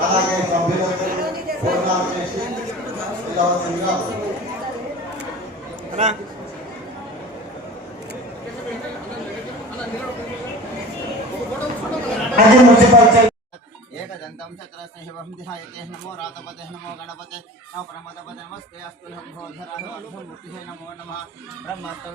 అలాగే సభ్యులకు భోజనాలు చేసి వెళ్ళవలసిందిగా ఏకదంతం చక్రసేవం ధ్యాయతే నమో రాతపతే నమో గణపతే नमो प्रमदपते नमस्ते अस्तु लम्भोधराः मूर्तिः नमो नमः ब्रह्मस्तं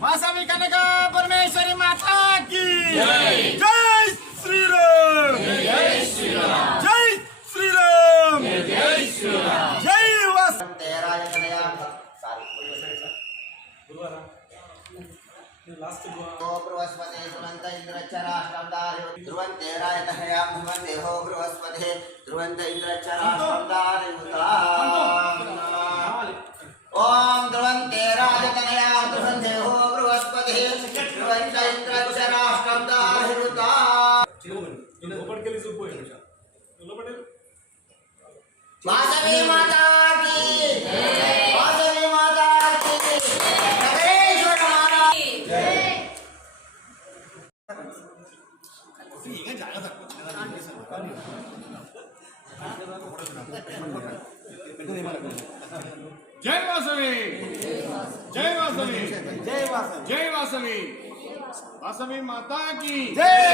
વાસવી કનક પરમેશ્વરી માતા કી. જય. गगनायतहयां भवन्देहो बृहस्पतिः ध्रुवन्त इन्द्रचराशन्दारिभूताम् ॐ ध्रुवन्ते राजतनया ध्रुवन्देहो बृहस्पतिः ध्रुवन्त इन्द्रचराशन्दारिभूता वासवे माता వాసవి మాతా కీ జై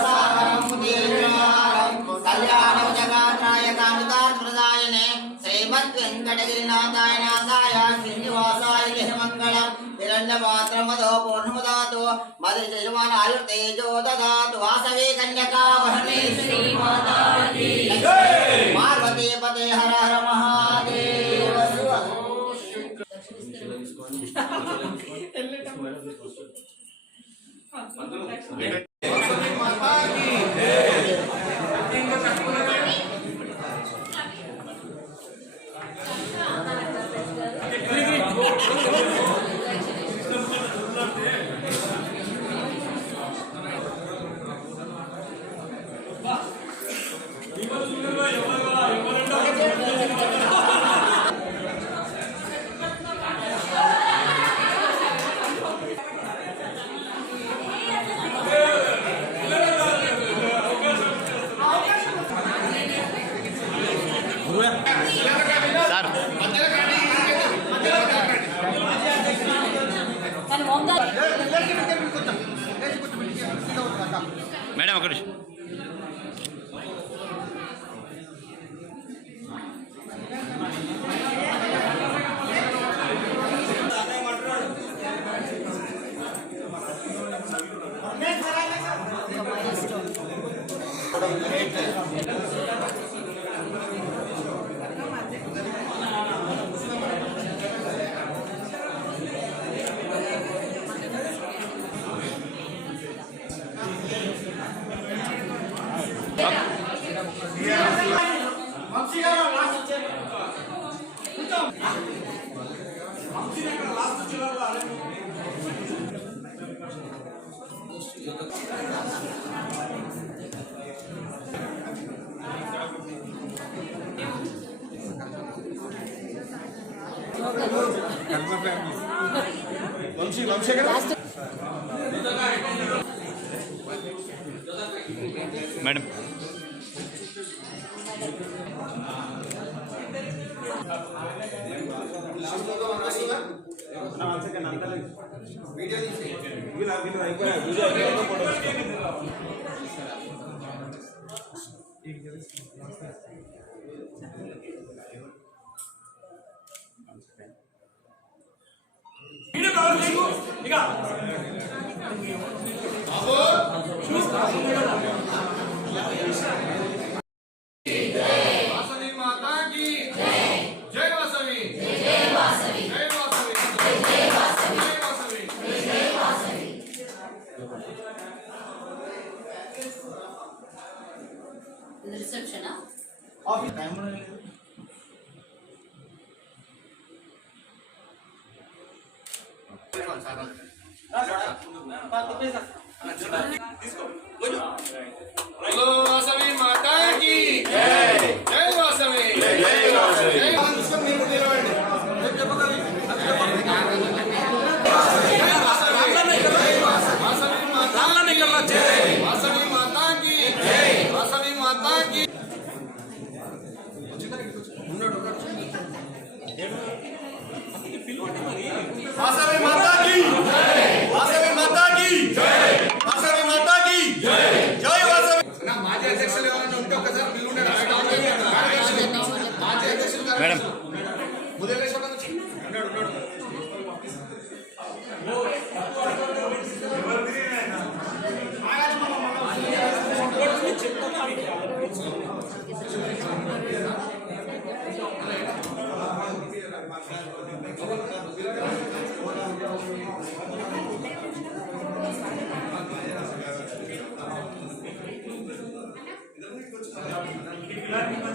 मात्रमतो पूर्णमुदातो। मधुशिशुमनायुर्तेजो ददातु। वासवे कन्यका वहने श्रीमाता पार्वती पते हर हर महादेव। माता की మేడం వీడియో తీసి వీళ్ళు వీళ్ళు అయిపోయారు వీడియో ఫోటో వీడియో కావాలి మీకు ఇక. చూస్తా.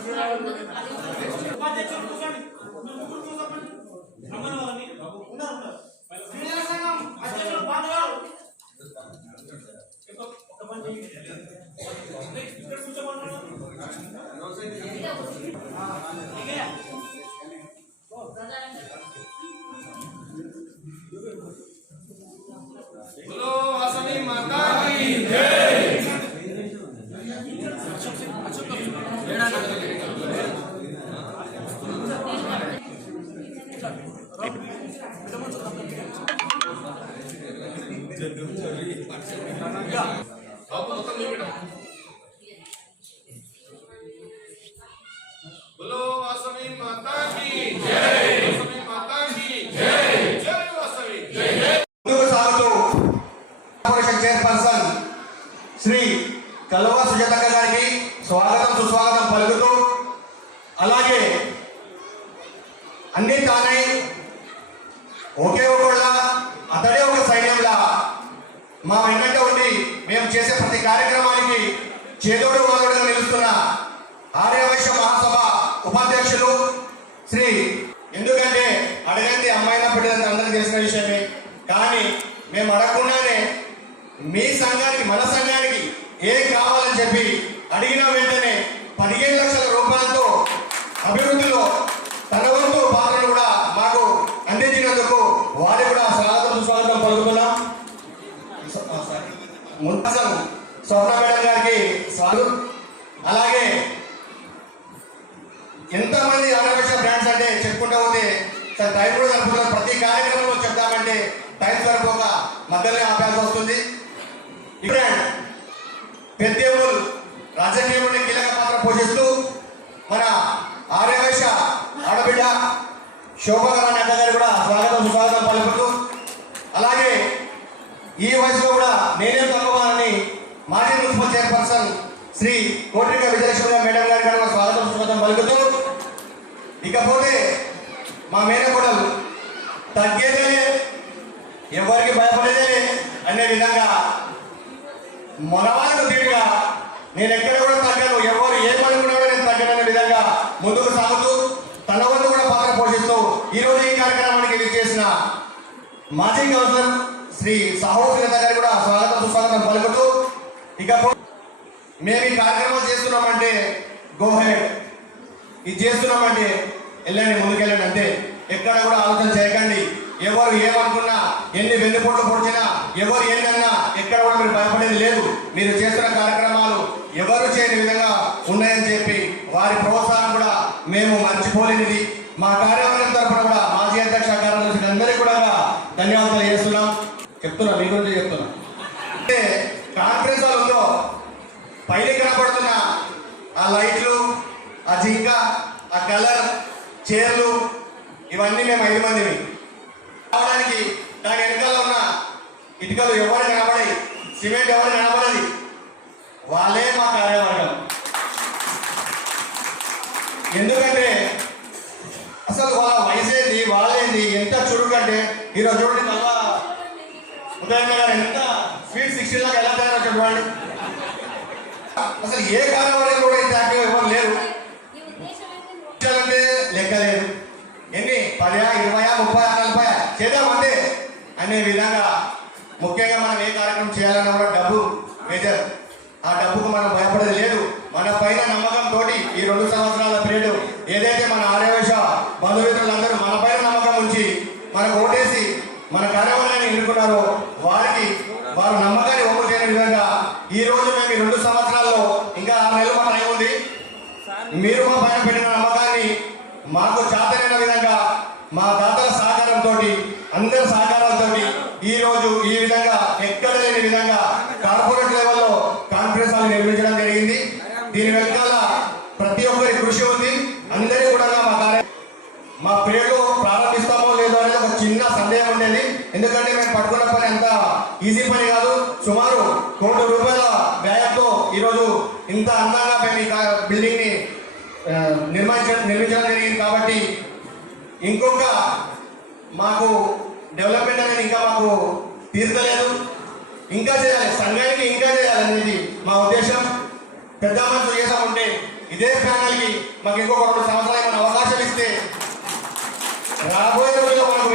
Gracias. ఏం కావాలని చెప్పి అడిగిన వెంటనే పదిహేను లక్షల రూపాయలతో అభివృద్ధిలో తన వంతు పాత్రను కూడా మాకు అందించినందుకు వారి కూడా స్వాగతం స్వాగతం పలుకుతున్నాం. స్వప్న శివభగవాన్ అడ్డ గారు కూడా స్వాగతం సుస్వాగతం పలుకుతూ అలాగే ఈ వయసులో కూడా నేనే తక్కువని మాజీ municipal chairperson Shri Kotrika Vijayalakshmi madam గారి కూడా స్వాగతం సుస్వాగతం పలుకుతూ ఇకపోతే మా మేనకోడలు తగ్గేదే ఎవరికి భయపడేదే అనే విధంగా మొనవాళ్ళకు దీటుగా నేను ఎక్కడ కూడా తగ్గాను ఎవరు ఏమనుకున్నాడో నేను తగ్గననే విధంగా ముందుకు సాగుతూ మాజీ గవర్నర్ శ్రీ సాహో లత గారు కూడా స్వాగతం సుస్వాగతం పలుకుతూ ఇక మేము ఈ కార్యక్రమం చేస్తున్నామంటే గోహెడ్ ఇది చేస్తున్నామంటే వెళ్ళండి ముందుకెళ్ళండి అంతే. ఎక్కడ కూడా ఆలోచన చేయకండి. ఎవరు ఏమనుకున్నా ఎన్ని వెన్నుపోట్లు పొడిచినా ఎవరు ఏంటన్నా ఎక్కడ కూడా మీరు భయపడేది లేదు. మీరు చేస్తున్న కార్యక్రమాలు ఎవరు చేయని విధంగా ఉన్నాయని చెప్పి వారి ప్రోత్సాహం కూడా మేము మర్చిపోలేనిది. మా చీరలు ఇవన్నీ మేము ఐదు మందిని రావడానికి దాని వెనకాల ఉన్న ఇటుకలు ఎవరు కనబడాయి సిమెంట్ ఎవరు కనబడది వాళ్ళే మా కార్యవర్గం. ఎందుకంటే అసలు వాళ్ళ వయసేది ఏంది ఎంత చురుకంటే ఈరోజు చూడండి నల్ల ఉదయం గారు ఎంత స్వీట్ సిక్స్టీ లాగా ఎలా తయారు చూడండి. అసలు ఏ కార్యవర్గం కూడా ఇంత యాక్టివ్ ఎవరు లేరు లెక్క లేదు ఎన్ని పదా ఇరవయా ముప్పై నలభై చేద్దామంటే అనే విధంగా ముఖ్యంగా మనం ఏ కార్యక్రమం చేయాలన్నా కూడా డబ్బు మేజర్. ఆ డబ్బుకు మనం భయపడేది లేదు. మన పైన నమ్మకం తోటి ఈ రెండు సంవత్సరాలు పీరియడ్ ఏదైతే మన ఆర్యవేశ బంధుమిత్రులందరూ మన పైన నమ్మకం ఉంచి మనకు ఓటేసి మన కార్యవర్గాన్ని ఎన్నుకున్నారో వారికి వారు నమ్మకాన్ని ఒమ్ము చేయని విధంగా ఈ రోజు మేము ఈ రెండు సంవత్సరాల్లో ఇంకా ఆరు నెలలు మా టైం ఉంది మీరు మా పైన పెట్టిన నమ్మకాన్ని మాకు చాతనైన విధంగా మా దాతల సహకారంతో అందరి సహకారంతో ఈ రోజు ఈ విధంగా ఎక్కడ లేని విధంగా కార్పొరేట్ లెవెల్లో కాన్ఫరెన్స్ హాల్ నిర్మించడం జరిగింది. దీని వెనకాల ప్రతి ఒక్కరి కృషి ఉంది. అందరి కూడా మా కార్య మా పీరియడ్ ప్రారంభిస్తామో లేదో అనేది ఒక చిన్న సందేహం ఉండేది. ఎందుకంటే మేము పట్టుకున్న పని అంత ఈజీ పని కాదు. సుమారు కోటి రూపాయల వ్యయంతో ఈరోజు ఇంత అందంగా మేము ఈ బిల్డింగ్ని నిర్మించడం నిర్మించడం జరిగింది. కాబట్టి ఇంకొక మాకు డెవలప్మెంట్ అనేది ఇంకా మాకు తీర్చలేదు. ఇంకా చేయాలి. సంఘానికి ఇంకా చేయాలనేది మా ఉద్దేశం. పెద్ద మనసు చేసామంటే ఇదే ప్యానల్కి మాకు ఇంకొక రెండు సంవత్సరాలు ఏమైనా అవకాశం ఇస్తే రాబోయే రోజుల్లో మనం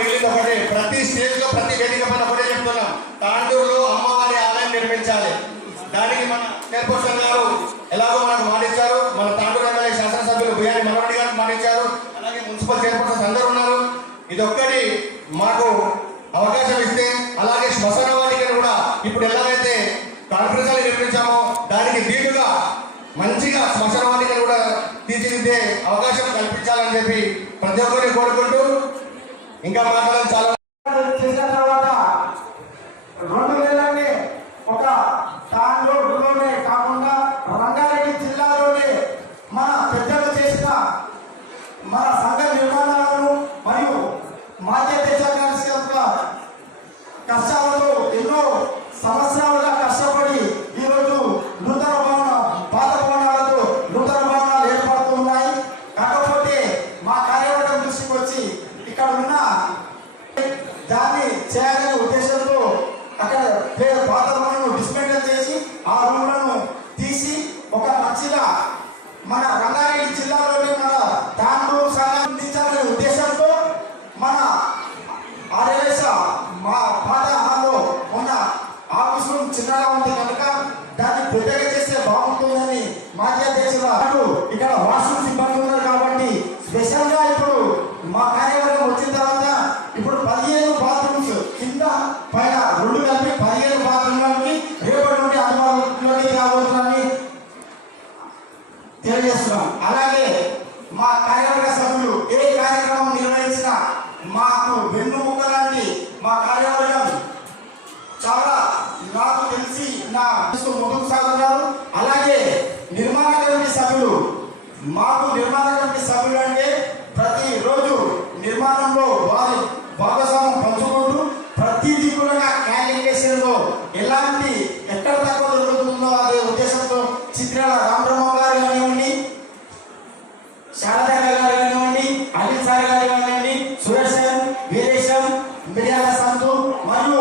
Mediana Santo, Mayu,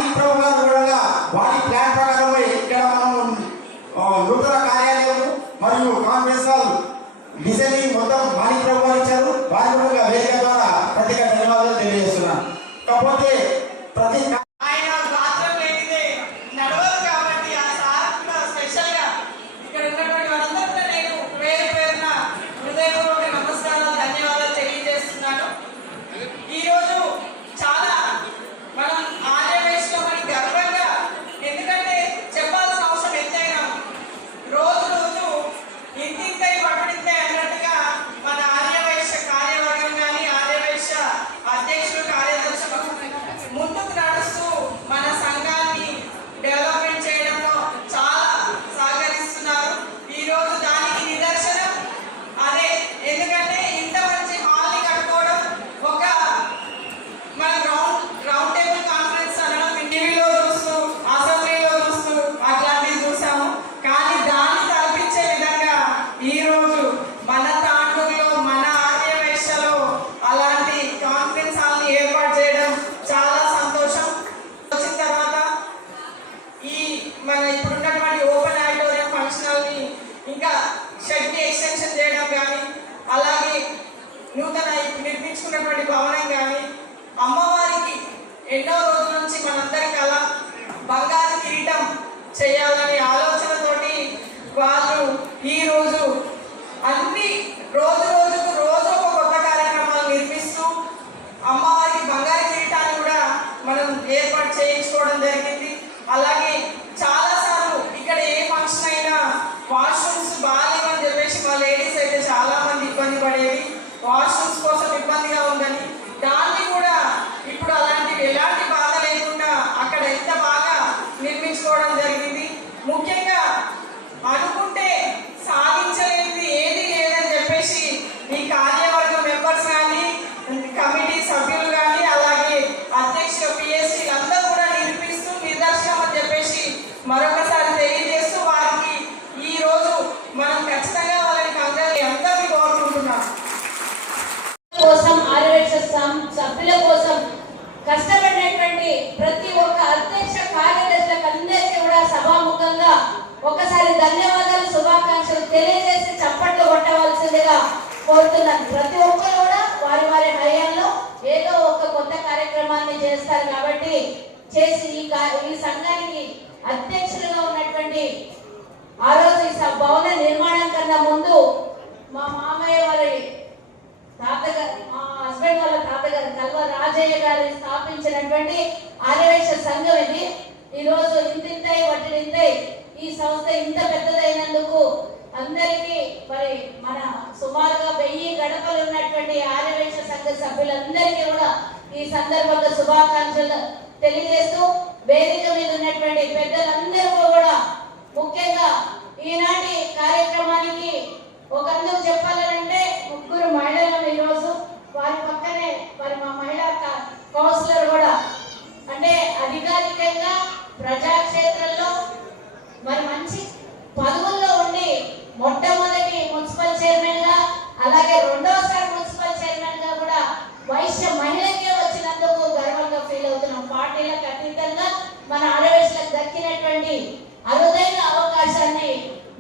రాజయ్య గారు స్థాపించినటువంటి ఆర్యవేక్ష సంఘం ఇది. ఈ రోజు ఇంతింతై వడ్డింతై ఈ సంస్థ ఇంత పెద్దదైనందుకు అందరికీ మరి మన సుమారుగా వెయ్యి గడపలు ఉన్నటువంటి ఆదివేశ సంఘ సభ్యులందరికీ కూడా ఈ సందర్భంగా శుభాకాంక్షలు తెలియజేస్తూ వేదిక మీద ఉన్నటువంటి పెద్దలందరూ కూడా ముఖ్యంగా ఈనాటి కార్యక్రమానికి ఒక చెప్పాలి చెప్పాలంటే ముగ్గురు మహిళలు ఈరోజు వారి పక్కనే మరి మా మహిళా క- కౌన్సిలర్ కూడా అంటే అధికారికంగా ప్రజాక్షేత్రంలో మరి మంచి పదవుల్లో ఉండి మొట్టమొదటి మున్సిపల్ చైర్మన్గా అలాగే రెండవసారి మున్సిపల్ చైర్మన్గా కూడా వైశ్య మహిళకే వచ్చినందుకు గర్వంగా ఫీల్ అవుతున్నాం. పార్టీలకు అతీతంగా మన ఆడవేశలకు దక్కినటువంటి అరుదైన అవకాశాన్ని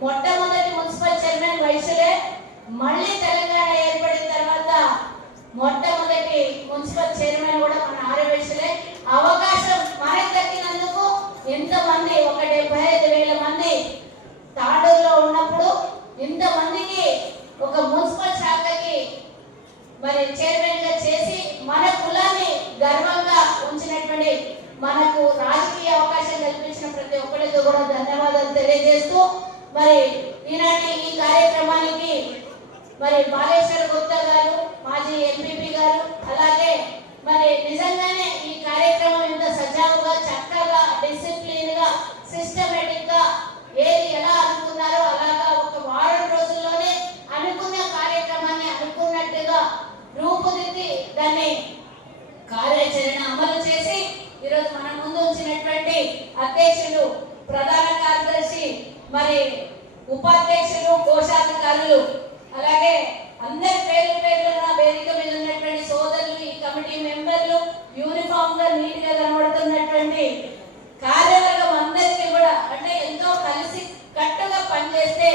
మొట్టమొదటి మున్సిపల్ చైర్మన్ వైశ్యులే మళ్ళీ తెలంగాణ ఏర్పడిన తర్వాత మొట్టమొదటి మున్సిపల్ చైర్మన్ కూడా మన ఆరవేశలే అవకాశం మనకి దక్కినందుకు ఇంతమంది ఒక డెబ్బై ఐదు వేల మంది తాండూరులో ఉన్నప్పుడు ఇంతమందికి ఒక మున్సిపల్ శాఖకి మరి చైర్మన్గా చేసి మన కులాన్ని గర్వంగా ఉంచినటువంటి మనకు రాజకీయ అవకాశం కల్పించిన ప్రతి ఒక్కరికి కూడా ధన్యవాదాలు తెలియజేస్తూ మరి ఈనాటి ఈ కార్యక్రమానికి మరి బాలేశ్వర గుప్తా గారు మాజీ ఎంపీపీ గారు అలాగే మరి నిజంగానే ఈ కార్యక్రమం ఇంత సజావుగా చక్కగా డిసిప్లిన్గా సిస్టమేటిక్గా ఏది ఎలా అనుకున్నారో అలాగా ఒక వారం రోజుల్లోనే అనుకున్న కార్యక్రమాన్ని అనుకున్నట్టుగా రూపుదిద్ది దాన్ని కార్యాచరణ అమలు చేసి ఈరోజు మన ముందు ఉంచినటువంటి అధ్యక్షులు ప్రధాన కార్యదర్శి మరి ఉపాధ్యక్షులు కోశాధికారులు అలాగే అందరి పేర్లు పేర్లు నా వేదిక మీద ఉన్నటువంటి సోదరులు ఈ కమిటీ మెంబర్లు యూనిఫామ్గా నీట్గా కనబడుతున్నటువంటి కార్యవర్గం అందరికీ కూడా అంటే ఎంతో కలిసి కట్టుగా పనిచేస్తే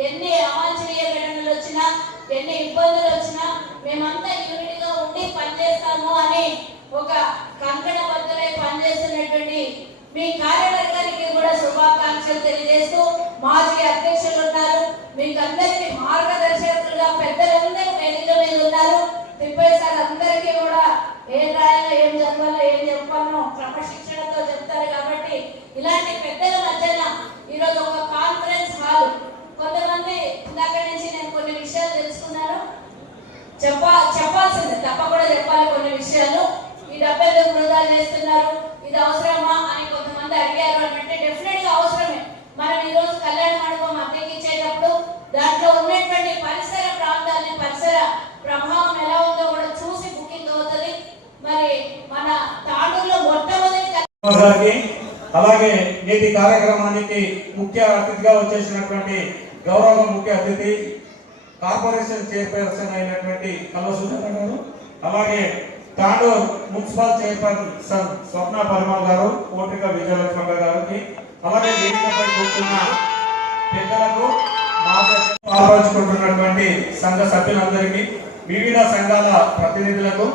ఎన్ని అవాంఛనీయ ఘటనలు వచ్చినా ఎన్ని ఇబ్బందులు వచ్చినా మేమంతా యూనిట్గా ఉండి పనిచేస్తాము అని ఒక కంకణ బద్దలై పనిచేస్తున్నటువంటి మీ కార్యవర్గానికి కూడా శుభాకాంక్షలు తెలియజేస్తూ మాజీ అధ్యక్షులు ఉన్నారు. మీకు అందరికీ మార్గదర్శకులుగా పెద్దలందరూ వేదిక మీద ఉన్నారు. తిప్పై సార్ అందరికీ కూడా ఏం రాయాలో ఏం చదవాలో ఏం చెప్పాలో క్రమశిక్షణతో చెప్తారు కాబట్టి ఇలాంటి పెద్దల మధ్యన ఈరోజు ఒక కాన్ఫరెన్స్ హాల్ కొంతమంది ఇందాక నుంచి నేను కొన్ని విషయాలు తెలుసుకున్నాను. చెప్పా చెప్పాల్సింది తప్పకుండా చెప్పాలి కొన్ని విషయాలు. ఈ డబ్బు ఎందుకు వృధా చేస్తున్నారు. ఇది అవసరమా అని కొంతమంది అడిగారు అని అంటే డెఫినెట్గా అవసరమే. మనం ఈ రోజు కళ్యాణ మండపం అద్దెకి ఇచ్చేటప్పుడు దాంట్లో ఉన్నటువంటి పరిసర ప్రాంతాన్ని పరిసర ప్రభావం ఎలా ఉందో కూడా చూసి బుకింగ్ అవుతుంది. మరి మన తాండూరులో మొట్టమొదటి అలాగే నేటి కార్యక్రమానికి ముఖ్య అతిథిగా వచ్చేసినటువంటి గౌరవ ముఖ్య అతిథి కార్పొరేషన్ చైర్పర్సన్ అయినటువంటి కల్వ గారు అలాగే తాండూర్ మున్సిపల్ చైర్పర్సన్ స్వప్న పరిమల్ గారు కోటిక విజయలక్ష్మి గారికి అలాగే వేదికపై కూర్చున్న పెద్దలకు సంఘ సభ్యులందరికీ వివిధ సంఘాల ప్రతినిధులకు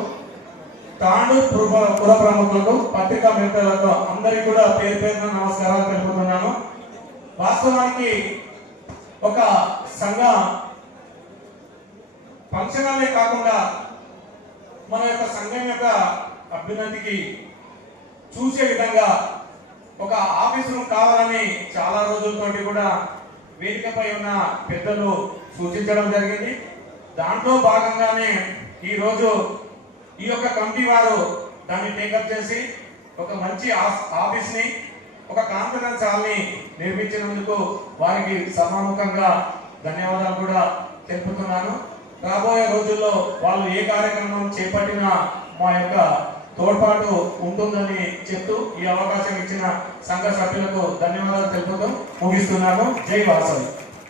తాండూ పుర పుర ప్రముఖులకు పత్రికా మిత్రులకు అందరికీ కూడా పేరు పేరున నమస్కారాలు తెలుపుతున్నాను. వాస్తవానికి ఒక సంఘ ఫంక్షనాలే కాకుండా మన యొక్క సంఘం యొక్క అభ్యున్నతికి చూసే విధంగా ఒక ఆఫీస్ రూమ్ కావాలని చాలా రోజులతోటి కూడా వేదికపై ఉన్న పెద్దలు సూచించడం జరిగింది. దాంట్లో భాగంగానే ఈ రోజు ఈ యొక్క కమిటీ వారు దాన్ని టేకప్ చేసి ఒక మంచి ఆఫీస్ని ఒక కాన్ఫరెన్స్ హాల్ని నిర్మించినందుకు వారికి సమాముఖంగా ధన్యవాదాలు కూడా తెలుపుతున్నాను. రాబోయే రోజుల్లో వాళ్ళు ఏ కార్యక్రమం చేపట్టినా మా యొక్క తోడ్పాటు ఉంటుందని చెప్తూ ఈ అవకాశం ఇచ్చిన సంఘ సభ్యులకు ధన్యవాదాలు తెలుపుతూ ముగిస్తున్నాను. జై వాసవి